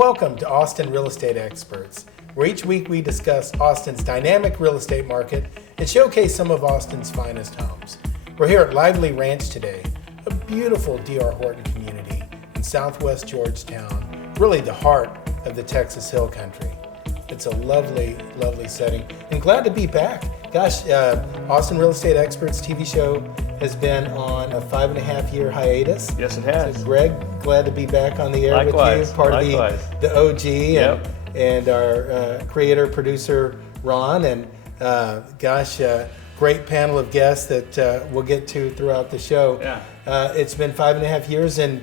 welcome to Austin Real Estate Experts, where each week we discuss Austin's dynamic real estate market and showcase some of Austin's finest homes. We're here at Lively Ranch today, a beautiful D.R. Horton community in southwest Georgetown, really the heart of the Texas Hill Country. It's a lovely, lovely setting, and glad to be back. Gosh, Austin Real Estate Experts TV show has been on a 5.5-year hiatus. Yes, it has. So Greg, glad to be back on the air Likewise, with you, part likewise. of the OG, Yep. and our creator, producer, Ron, and great panel of guests that we'll get to throughout the show. Yeah. It's been 5.5 years, and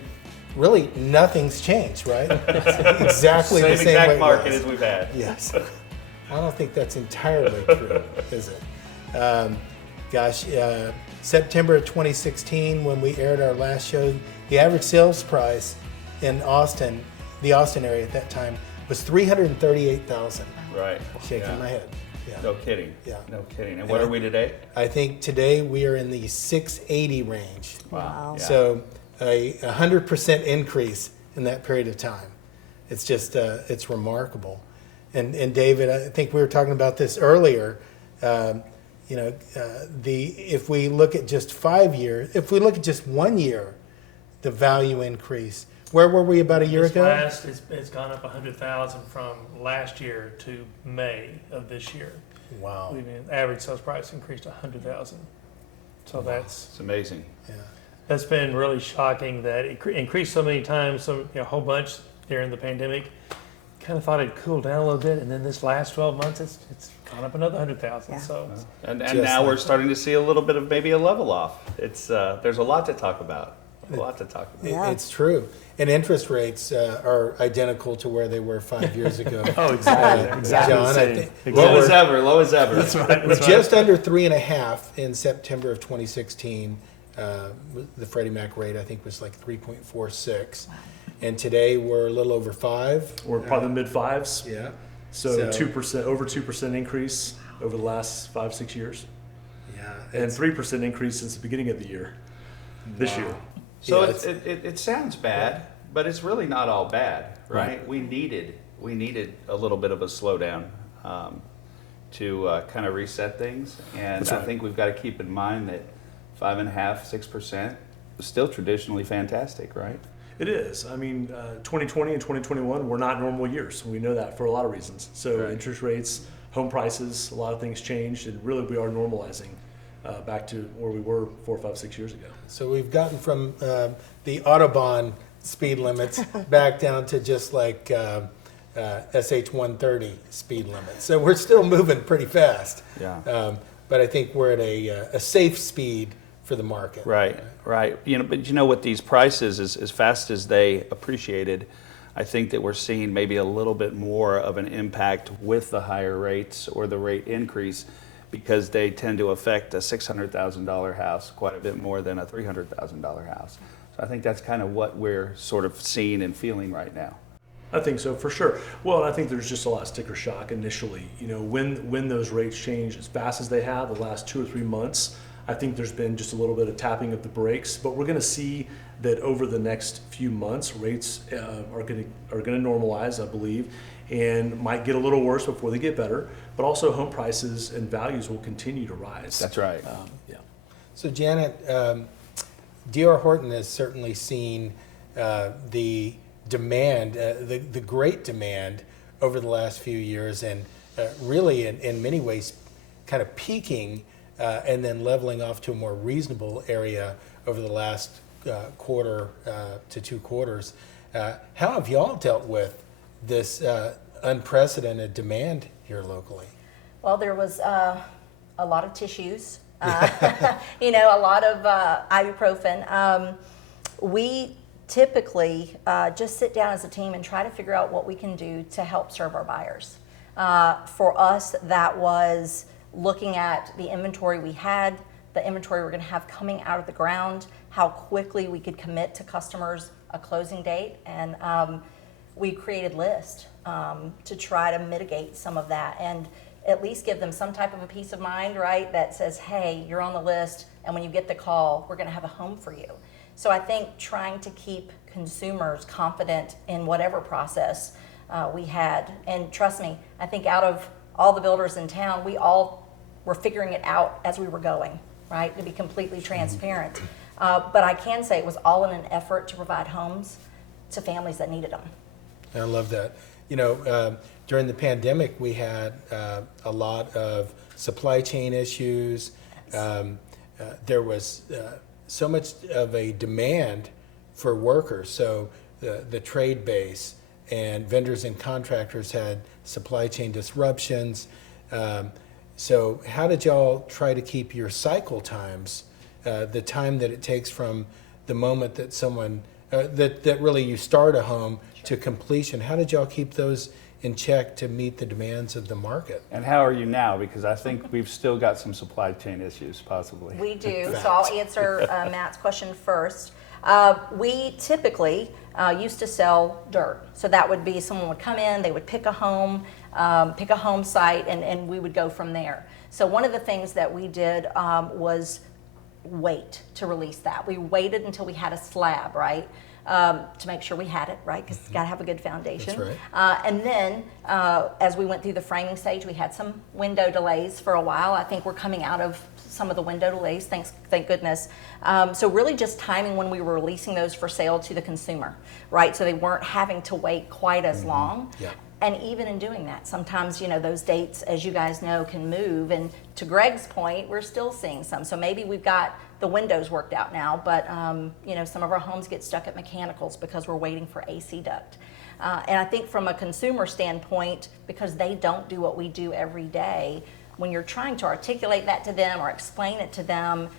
really nothing's changed, right? It's exactly the same exact way it market was. as we've had. Yes. I don't think that's entirely true, is it? September of 2016, when we aired our last show, the average sales price in Austin, the Austin area at that time, was $338,000. Right. Shaking my head. Yeah. No kidding. Yeah. No kidding. And what are we today? I think today we are in the 680 range. Wow. Yeah. So a 100% increase in that period of time. It's just, it's remarkable. And David, I think we were talking about this earlier. If we look at just 5 years, if we look at just 1 year, the value increase. Where were we about a year ago? It's gone up 100,000 from last year to May of this year. Wow. Average sales price increased 100,000. So It's amazing. that's been really shocking that it increased so many times, a whole bunch during the pandemic. Kind of thought it'd cool down a little bit, and then this last 12 months, it's gone up another 100,000. Yeah. So, And now we're starting to see a little bit of maybe a level off. It's there's a lot to talk about. Yeah. It's true. And interest rates are identical to where they were 5 years ago. oh, exactly. John, the I same. think- Exactly. Low as ever. That's right. We're just under 3.5 in September of 2016. The Freddie Mac rate, I think, was like 3.46. And today we're a little over 5. We're probably mid fives. Yeah. So 2%, over 2% increase over the last 5-6 years, Yeah. and 3% increase since the beginning of the year. This year. So Yeah, it sounds bad, but it's really not all bad, right? We needed a little bit of a slowdown to kind of reset things, and That's I right. think we've got to keep in mind that 5.5-6% is still traditionally fantastic, right? It is. I mean, 2020 and 2021 were not normal years. We know that for a lot of reasons. So Right. interest rates, home prices, a lot of things changed, and really we are normalizing back to where we were 4, 5, 6 years ago. So we've gotten from the Autobahn speed limits back down to just like SH 130 speed limits. So we're still moving pretty fast. Yeah. But I think we're at a safe speed for the market. Right. But with thes prices, as fast as they appreciated, I think that we're seeing maybe a little bit more of an impact with the higher rates or the rate increase, because they tend to affect a $600,000 house quite a bit more than a $300,000 house. So I think that's kind of what we're sort of seeing and feeling right now. I think so, for sure. Well, and I think there's just a lot of sticker shock initially. When those rates change as fast as they have the last 2 or 3 months, I think there's been just a little bit of tapping of the brakes. But we're going to see that over the next few months, rates are going to normalize, I believe, and might get a little worse before they get better. But also, home prices and values will continue to rise. That's right. Yeah. So Janet, D.R. Horton has certainly seen the demand, the great demand over the last few years, and really in many ways kind of peaking and then leveling off to a more reasonable area over the last quarter to 2 quarters. How have y'all dealt with this unprecedented demand here locally? Well, there was a lot of tissues, a lot of ibuprofen. We typically just sit down as a team and try to figure out what we can do to help serve our buyers. For us, that was looking at the inventory we had, the inventory we're going to have coming out of the ground, how quickly we could commit to customers a closing date, and we created lists to try to mitigate some of that and at least give them some type of a peace of mind, right, that says, hey, you're on the list, and when you get the call, we're going to have a home for you. So I think trying to keep consumers confident in whatever process we had. And trust me, I think out of all the builders in town, we all were figuring it out as we were going, right, to be completely transparent. But I can say it was all in an effort to provide homes to families that needed them. I love that. During the pandemic, we had a lot of supply chain issues. There was so much of a demand for workers. So the trade base and vendors and contractors had supply chain disruptions. So how did y'all try to keep your cycle times, the time that it takes from the moment that someone, that really you start a home to completion, how did y'all keep those in check to meet the demands of the market? And how are you now? Because I think we've still got some supply chain issues, possibly. We do, so I'll answer Matt's question first. We typically used to sell dirt. So that would be someone would come in, they would pick a home site, and we would go from there. So one of the things that we did was wait to release that. We waited until we had a slab, right? To make sure we had it, right? Because you got to have a good foundation. That's right. And then as we went through the framing stage, we had some window delays for a while. I think we're coming out of some of the window delays, thank goodness. So really just timing when we were releasing those for sale to the consumer, right? So they weren't having to wait quite as long. Yeah. And even in doing that, sometimes, those dates, as you guys know, can move. And to Greg's point, we're still seeing some. So maybe we've got the windows worked out now, but, some of our homes get stuck at mechanicals because we're waiting for AC duct. And I think from a consumer standpoint, because they don't do what we do every day, when you're trying to articulate that to them or explain it to them,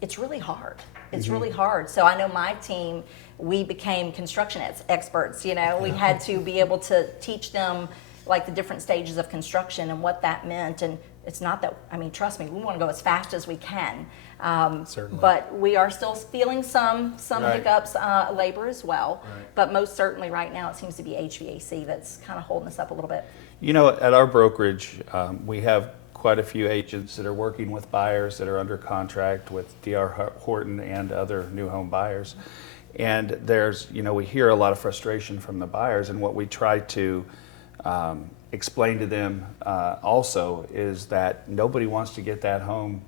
it's really hard. It's really hard. So I know my team, we became construction experts. We had to be able to teach them like the different stages of construction and what that meant. And it's not that, trust me, we want to go as fast as we can. Certainly. But we are still feeling some Right. hiccups, labor as well. Right. But most certainly right now it seems to be HVAC that's kind of holding us up a little bit. At our brokerage, we have quite a few agents that are working with buyers that are under contract with D.R. Horton and other new home buyers. And there's, we hear a lot of frustration from the buyers, and what we try to explain to them also is that nobody wants to get that home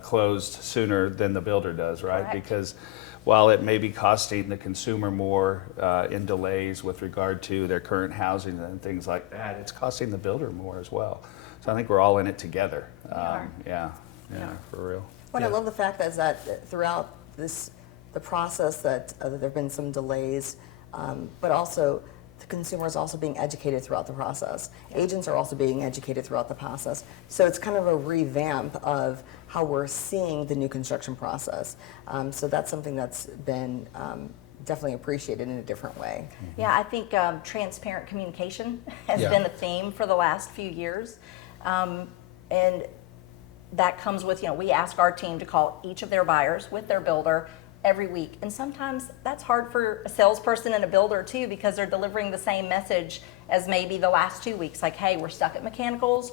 closed sooner than the builder does, right? Correct. Because while it may be costing the consumer more in delays with regard to their current housing and things like that, it's costing the builder more as well. So I think we're all in it together. are. Yeah, for real. What Yeah. I love the fact is that throughout the process that there have been some delays, but also the consumer is also being educated throughout the process. Agents are also being educated throughout the process. So it's kind of a revamp of how we're seeing the new construction process. So that's something that's been definitely appreciated in a different way. Yeah, I think transparent communication has Yeah. been a theme for the last few years. And that comes with, we ask our team to call each of their buyers with their builder every week. And sometimes that's hard for a salesperson and a builder too, because they're delivering the same message as maybe the last 2 weeks. Like, hey, we're stuck at mechanicals.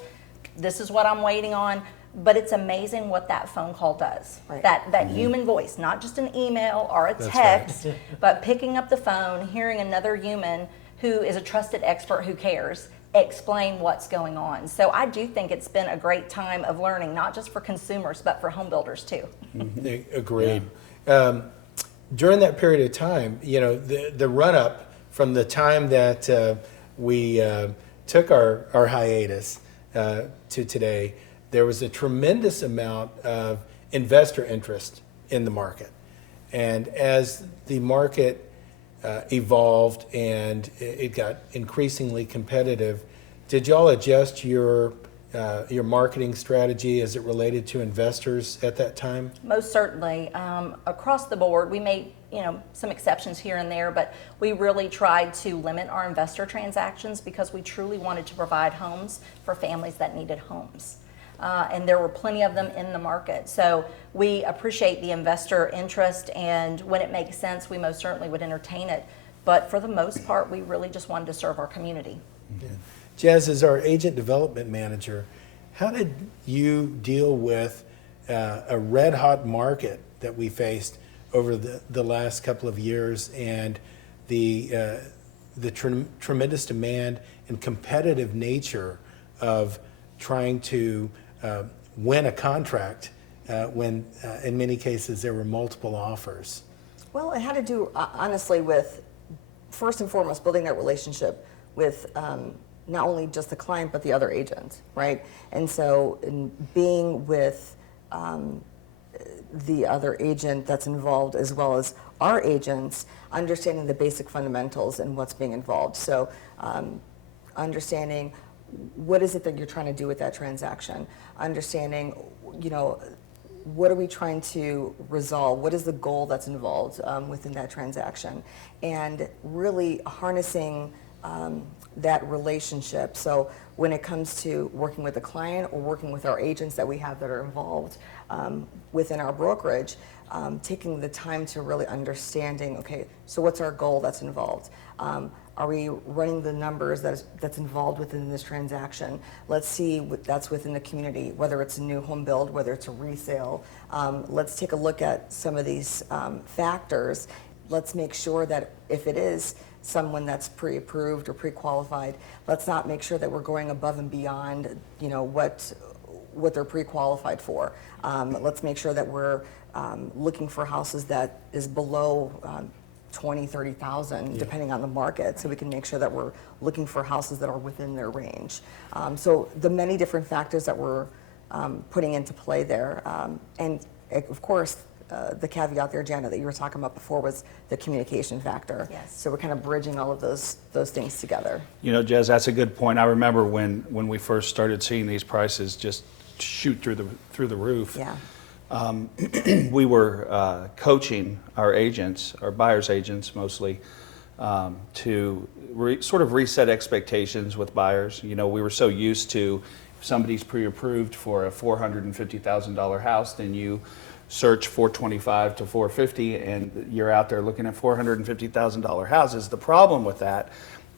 This is what I'm waiting on. But it's amazing what that phone call does. Right. That human voice, not just an email or a That's text, but picking up the phone, hearing another human who is a trusted expert who cares, explain what's going on. So I do think it's been a great time of learning, not just for consumers, but for home builders too. Agreed. During that period of time, the run up from the time that we took our hiatus to today, there was a tremendous amount of investor interest in the market. And as the market evolved and it got increasingly competitive, did y'all adjust your marketing strategy as it related to investors at that time? Most certainly. Across the board, we made some exceptions here and there, but we really tried to limit our investor transactions because we truly wanted to provide homes for families that needed homes. And there were plenty of them in the market. So we appreciate the investor interest, and when it makes sense, we most certainly would entertain it. But for the most part, we really just wanted to serve our community. Yeah. Jazz, as our agent development manager, how did you deal with a red hot market that we faced over the last couple of years and the the tremendous demand and competitive nature of trying to win a contract when in many cases there were multiple offers? Well, it had to do, honestly, with, first and foremost, building that relationship with not only just the client, but the other agent, right? And so in being with the other agent that's involved, as well as our agents, understanding the basic fundamentals and what's being involved. So understanding what is it that you're trying to do with that transaction, understanding, you know, what are we trying to resolve? What is the goal that's involved within that transaction? And really harnessing that relationship. So when it comes to working with the client or working with our agents that we have that are involved within our brokerage, taking the time to really understanding, okay, so what's our goal that's involved? Are we running the numbers that's involved within this transaction? Let's see what that's within the community, whether it's a new home build, whether it's a resale. Let's take a look at some of these factors. Let's make sure that if it is someone that's pre-approved or pre-qualified, let's not make sure that we're going above and beyond, you know, what they're pre-qualified for. Let's make sure that we're looking for houses that is below 20, 30,000, depending on the market, so we can make sure that we're looking for houses that are within their range. So the many different factors that we're putting into play there, and of course, the caveat there, Janet, that you were talking about before was the communication factor. Yes. So we're kind of bridging all of those things together. You know, Jez, that's a good point. I remember when we first started seeing these prices just shoot through the roof. Yeah. We were coaching our agents, our buyers' agents mostly, to sort of reset expectations with buyers. You know, we were so used to if somebody's pre-approved for a $450,000 house, then you search 425 to 450 and you're out there looking at $450,000 houses. The problem with that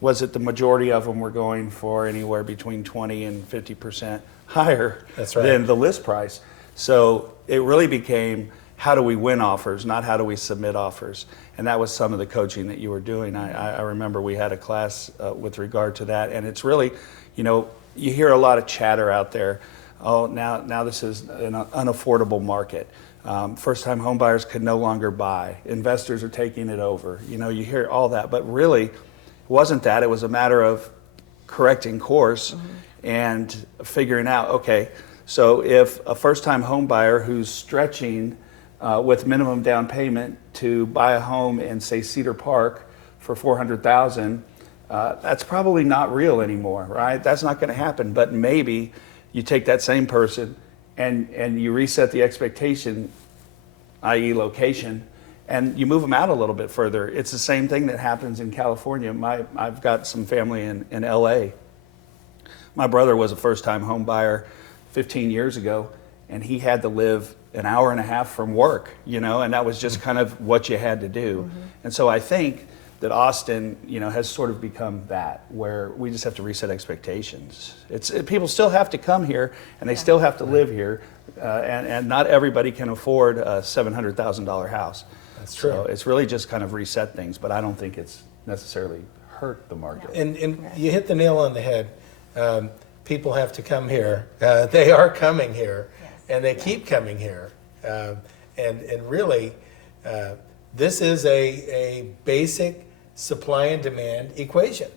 was that the majority of them were going for anywhere between 20 and 50% higher than the list price. So it really became, how do we win offers, not how do we submit offers? And that was some of the coaching that you were doing. I remember we had a class with regard to that. And it's really, you know, you hear a lot of chatter out there. Oh, now this is an unaffordable market. First-time home buyers can no longer buy. Investors are taking it over. You know, you hear all that. But really, it wasn't that. It was a matter of correcting course and figuring out, okay, so if a first-time home buyer who's stretching with minimum down payment to buy a home in, say, Cedar Park for $400,000, that's probably not real anymore, right? That's not going to happen. But maybe you take that same person and you reset the expectation, i.e. location, and you move them out a little bit further. It's the same thing that happens in California. I've got some family in LA. My brother was a first-time home buyer 15 years ago, and he had to live an hour and a half from work, you know, and that was just kind of what you had to do. And so I think that Austin, you know, has sort of become that, where we just have to reset expectations. People still have to come here, and they still have to live here, and not everybody can afford a $700,000 house. That's true. So it's really just kind of reset things, but I don't think it's necessarily hurt the market. And you hit the nail on the head. People have to come here. They are coming here, and they keep coming here. And really, this is a basic supply and demand equation.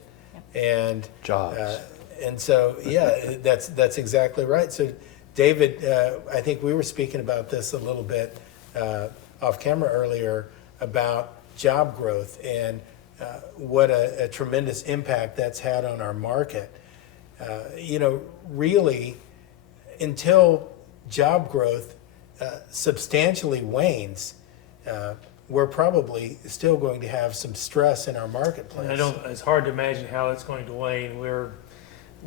And Jobs. And so, yeah, that's exactly right. So, David, I think we were speaking about this a little bit off camera earlier about job growth and what a tremendous impact that's had on our market. You know, really, until job growth substantially wanes, we're probably still going to have some stress in our marketplace. It's hard to imagine how it's going to wane.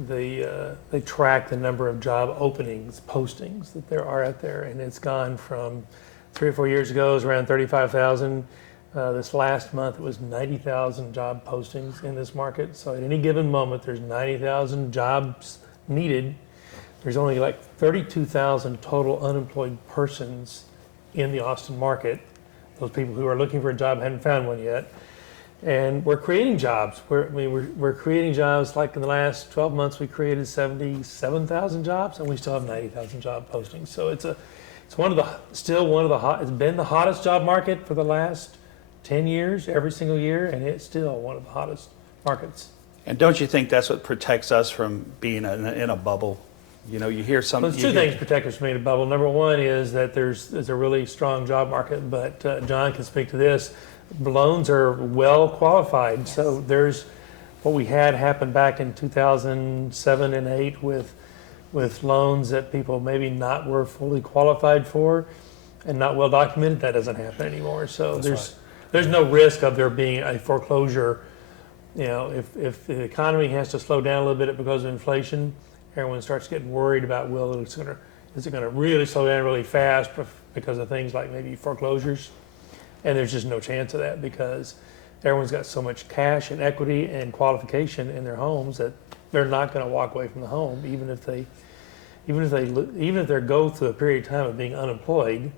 They track the number of job postings that there are out there, and it's gone from 3 or 4 years ago, it was around 35,000. This last month, it was 90,000 job postings in this market. So at any given moment, there's 90,000 jobs needed. There's only like 32,000 total unemployed persons in the Austin market. Those people who are looking for a job hadn't found one yet. And we're creating jobs. We're creating jobs. Like in the last 12 months, we created 77,000 jobs, and we still have 90,000 job postings. So it's still one of the hot. It's been the hottest job market for the last 10 years, every single year, and it's still one of the hottest markets. And don't you think that's what protects us from being in a bubble? You know, you hear some. Well, there's two things protect us from being a bubble. Number one is that there's a really strong job market, but John can speak to this. Loans are well qualified. Yes. So there's what we had happen back in 2007 and 8 with loans that people maybe not were fully qualified for and not well documented. That doesn't happen anymore. So there's no risk of there being a foreclosure. You know, if the economy has to slow down a little bit because of inflation, everyone starts getting worried about, well, is it going to really slow down really fast because of things like maybe foreclosures? And there's just no chance of that because everyone's got so much cash and equity and qualification in their homes that they're not going to walk away from the home, even if they go through a period of time of being unemployed,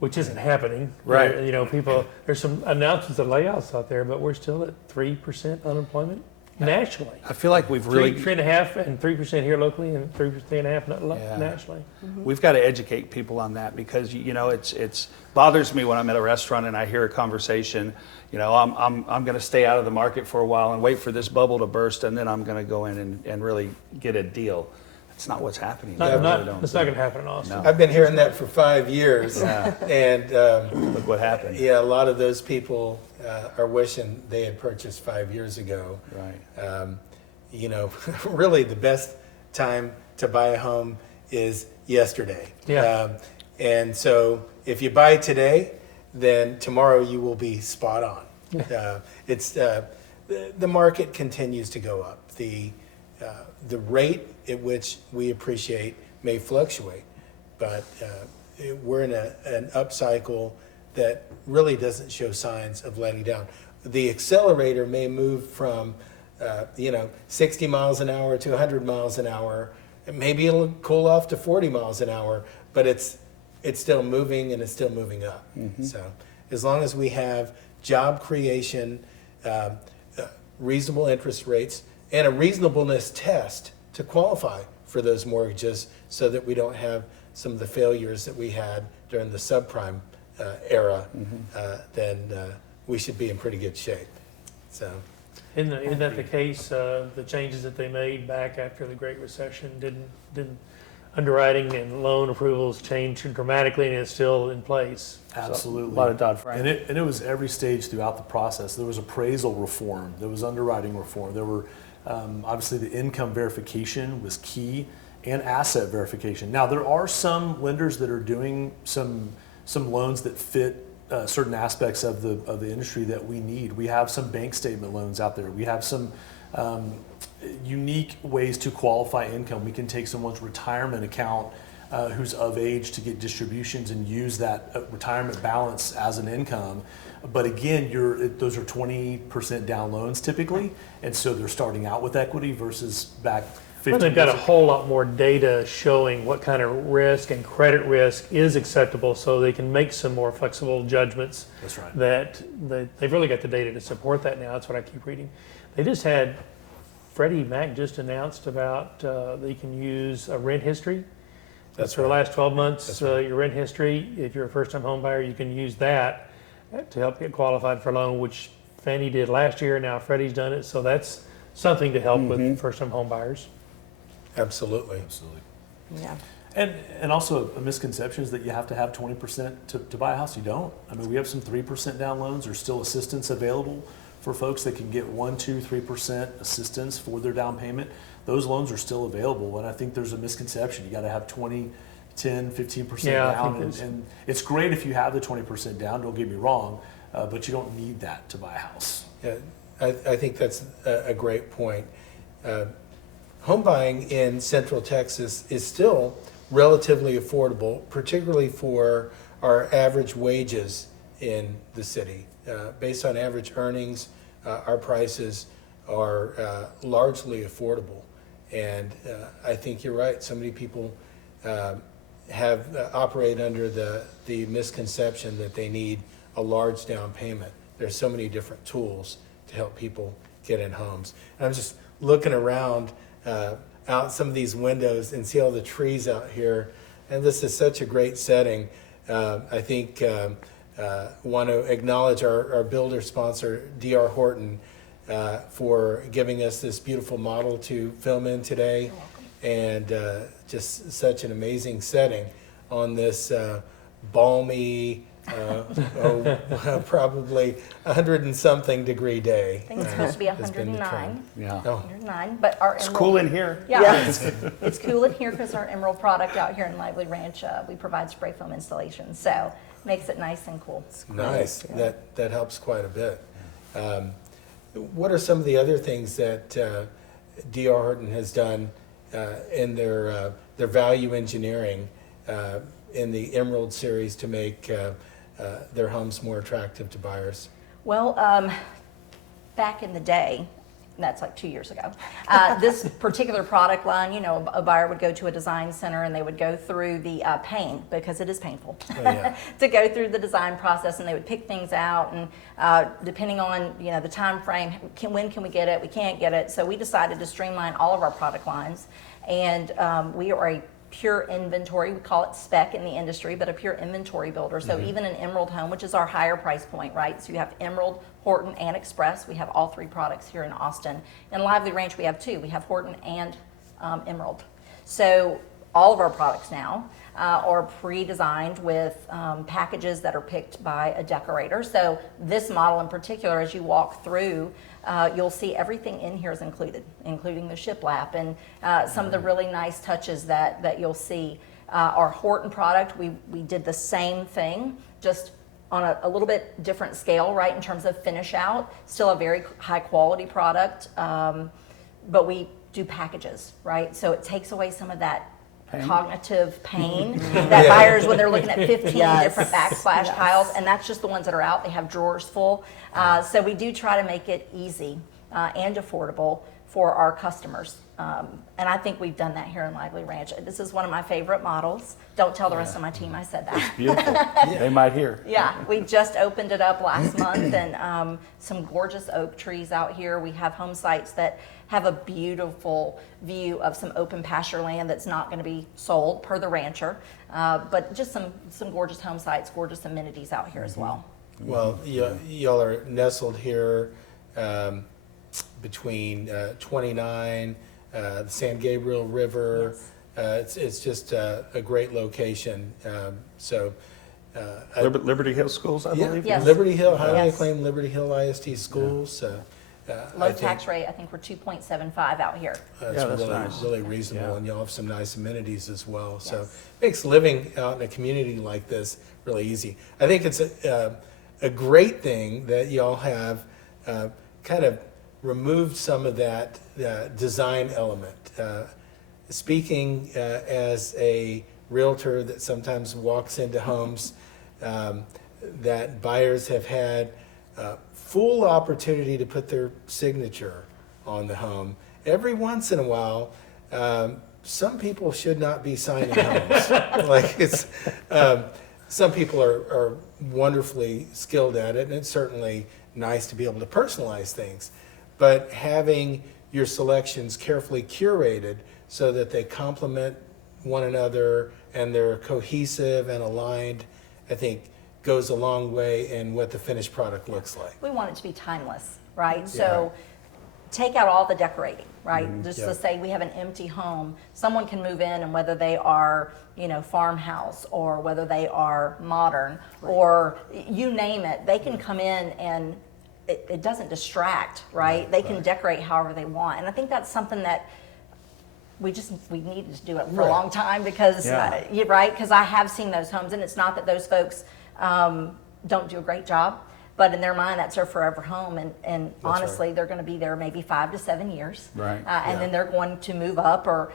which isn't happening. Right. You know, there's some announcements of layoffs out there, but we're still at 3% unemployment nationally. I feel like we've really 3.5% and 3% here locally, and 3.5% nationally. We've got to educate people on that because you know it's bothers me when I'm at a restaurant and I hear a conversation. You know, I'm going to stay out of the market for a while and wait for this bubble to burst, and then I'm going to go in and really get a deal. That's not what's happening. It's not going to happen in Austin. No. I've been hearing that for 5 years, and Look what happened. yeah, a lot of those people are wishing they had purchased 5 years ago. Right. You know, really the best time to buy a home is yesterday. Yeah. And so if you buy today, then tomorrow you will be spot on. The market continues to go up. The rate at which we appreciate may fluctuate, but we're in an upcycle that really doesn't show signs of letting down. The accelerator may move from 60 miles an hour to 100 miles an hour. Maybe it'll cool off to 40 miles an hour, but it's still moving and it's still moving up. Mm-hmm. So as long as we have job creation, reasonable interest rates, and a reasonableness test to qualify for those mortgages so that we don't have some of the failures that we had during the subprime era, then we should be in pretty good shape. So, Isn't that the case? The changes that they made back after the Great Recession didn't underwriting and loan approvals changed dramatically, and it's still in place. Absolutely. So, a lot of Dodd-Frank. And it was every stage throughout the process. There was appraisal reform. There was underwriting reform. There were obviously the income verification was key, and asset verification. Now there are some lenders that are doing some loans that fit certain aspects of the industry that we need. We have some bank statement loans out there. We have some unique ways to qualify income. We can take someone's retirement account who's of age to get distributions and use that retirement balance as an income. But again, those are 20% down loans typically, and so they're starting out with equity versus back 15 Well, they've got a whole lot more data showing what kind of risk and credit risk is acceptable, so they can make some more flexible judgments. That's right. They've really got the data to support that now. That's what I keep reading. They just had Freddie Mac just announced about they can use a rent history. That's for the right. last 12 months, That's right. your rent history. If you're a first-time home buyer, you can use that to help get qualified for a loan, which Fannie did last year. Now Freddie's done it, so that's something to help with first-time home buyers. Absolutely. Absolutely. Yeah. And also a misconception is that you have to have 20% to buy a house. You don't. I mean, we have some 3% down loans. There's still assistance available for folks that can get 1, 2, 3% assistance for their down payment. Those loans are still available, and I think there's a misconception. You got to have 20, 10, 15% down, and it's great if you have the 20% down. Don't get me wrong, but you don't need that to buy a house. Yeah, I think that's a great point. Home buying in Central Texas is still relatively affordable, particularly for our average wages in the city. Based on average earnings, our prices are largely affordable. And I think you're right. So many people operate under the misconception that they need a large down payment. there's so many different tools to help people get in homes. And I'm just looking around out some of these windows and see all the trees out here. And this is such a great setting. I think want to acknowledge our builder sponsor, D.R. Horton, for giving us this beautiful model to film in today. And just such an amazing setting on this balmy, probably 100 and something degree day. I think it's supposed to be has been the 109. trend. Yeah. Oh, 109, but our It's emerald, cool in here. Yeah, it's cool in here because our emerald product out here in Lively Ranch, we provide spray foam installations, so makes it nice and cool. nice. That helps quite a bit. What are some of the other things that D.R. Horton has done in their value engineering in the Emerald series to make their homes more attractive to buyers? Well, back in the day, that's like 2 years ago, this particular product line, you know, a buyer would go to a design center and they would go through the pain, because it is painful, yeah. to go through the design process, and they would pick things out, and depending on, you know, the time frame, when can we get it, we can't get it. So we decided to streamline all of our product lines, and we are a pure inventory, we call it spec in the industry, but a pure inventory builder. So even an Emerald home, which is our higher price point, right? So you have Emerald, Horton, and Express. We have all three products here in Austin. In Lively Ranch, we have two. We have Horton and Emerald. So all of our products now are pre-designed with packages that are picked by a decorator. So this model in particular, as you walk through, you'll see everything in here is included, including the shiplap and some of the really nice touches that you'll see. Our Horton product, we did the same thing, just on a little bit different scale, right, in terms of finish out. Still a very high quality product, but we do packages, right? So it takes away some of that cognitive pain that buyers, when they're looking at 15 different backsplash tiles, and that's just the ones that are out. They have drawers full. So we do try to make it easy and affordable for our customers. And I think we've done that here in Lively Ranch. This is one of my favorite models. Don't tell the rest of my team I said that. Beautiful. They might hear. Yeah, we just opened it up last month, and some gorgeous oak trees out here. We have home sites that have a beautiful view of some open pasture land that's not going to be sold per the rancher, but just some gorgeous home sites, gorgeous amenities out here as well. Well, y'all are nestled here between 29, the San Gabriel River. It's just a great location. Liberty Hill Schools, I believe. Yes. Liberty Hill, highly Yes. acclaimed Liberty Hill ISD schools. Low tax rate, I think we're 2.75 out here. That's Yeah, that's really, nice. really reasonable, Yeah. and y'all have some nice amenities as well. So Yes. makes living out in a community like this really easy. I think it's a great thing that y'all have kind of removed some of that design element. Speaking as a realtor that sometimes walks into homes that buyers have had full opportunity to put their signature on the home. Every once in a while, some people should not be signing homes. Like it's, some people are wonderfully skilled at it, and it's certainly nice to be able to personalize things. But having your selections carefully curated so that they complement one another and they're cohesive and aligned, I think goes a long way in what the finished product looks like. We want it to be timeless, right? So take out all the decorating, right? Just Yeah. to say we have an empty home, someone can move in, and whether they are, you know, farmhouse or whether they are modern or you name it, they can come in and it doesn't distract, right? They can decorate however they want. And I think that's something that we needed to do it for a long time because, Yeah. right? Because I have seen those homes, and it's not that those folks don't do a great job, but in their mind, that's their forever home. And honestly, they're going to be there maybe 5 to 7 years. Right. And then they're going to move up, or,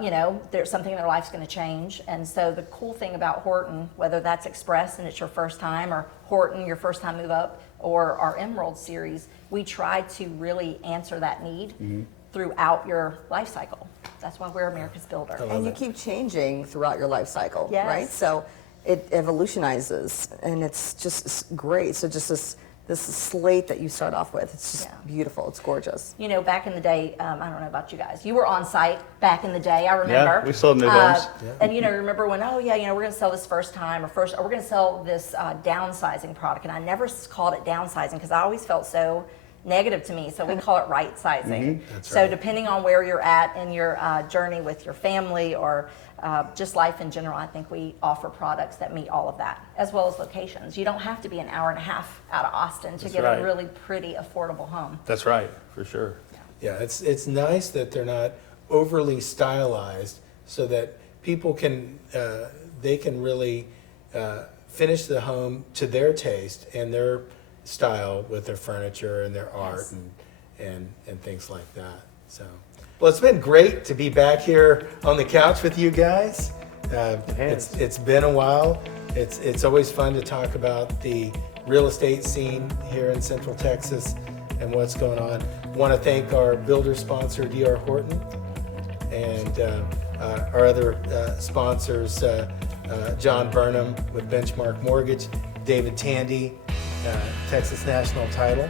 you know, there's something in their life's going to change. And so the cool thing about Horton, whether that's Express and it's your first time, or Horton, your first time move up, or our Emerald series, we try to really answer that need throughout your life cycle. That's why we're America's builder. And you keep changing throughout your life cycle, Yes. right? So it evolutionizes, and it's just great. So just this slate that you start off with. It's just Yeah. beautiful. It's gorgeous. You know, back in the day, I don't know about you guys. You were on site back in the day. I remember. Yeah, we sold new homes. And you know, remember when? Oh yeah, you know, we're going to sell this first time, or we're going to sell this downsizing product. And I never called it downsizing because I always felt so negative to me. So we call it right sizing. That's so right. depending on where you're at in your journey with your family or just life in general, I think we offer products that meet all of that, as well as locations. You don't have to be an hour and a half out of Austin to That's get right. a really pretty, affordable home. That's right, for sure. Yeah, it's nice that they're not overly stylized, so that people can they can really finish the home to their taste and their style with their furniture and their art Yes. and things like that. So, well, it's been great to be back here on the couch with you guys. It's been a while. It's always fun to talk about the real estate scene here in Central Texas and what's going on. Want to thank our builder sponsor, D.R. Horton, and our other sponsors, John Burnam with Benchmark Mortgage, David Tandy, Texas National Title,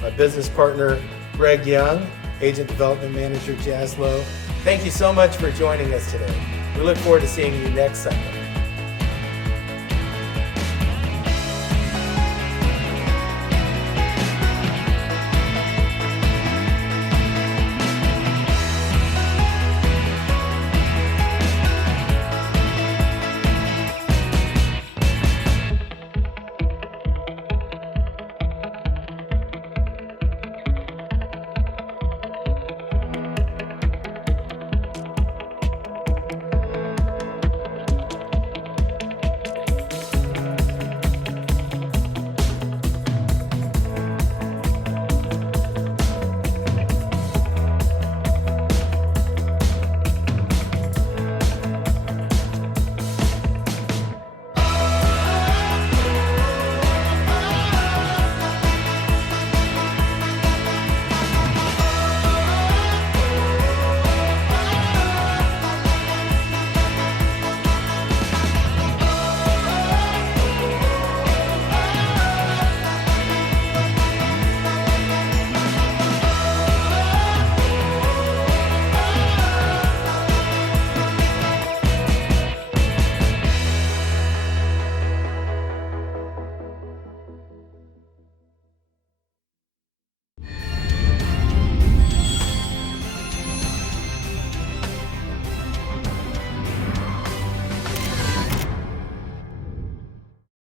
my business partner, Greg Young, Agent Development Manager, Jazz Lowe. Thank you so much for joining us today. We look forward to seeing you next Sunday.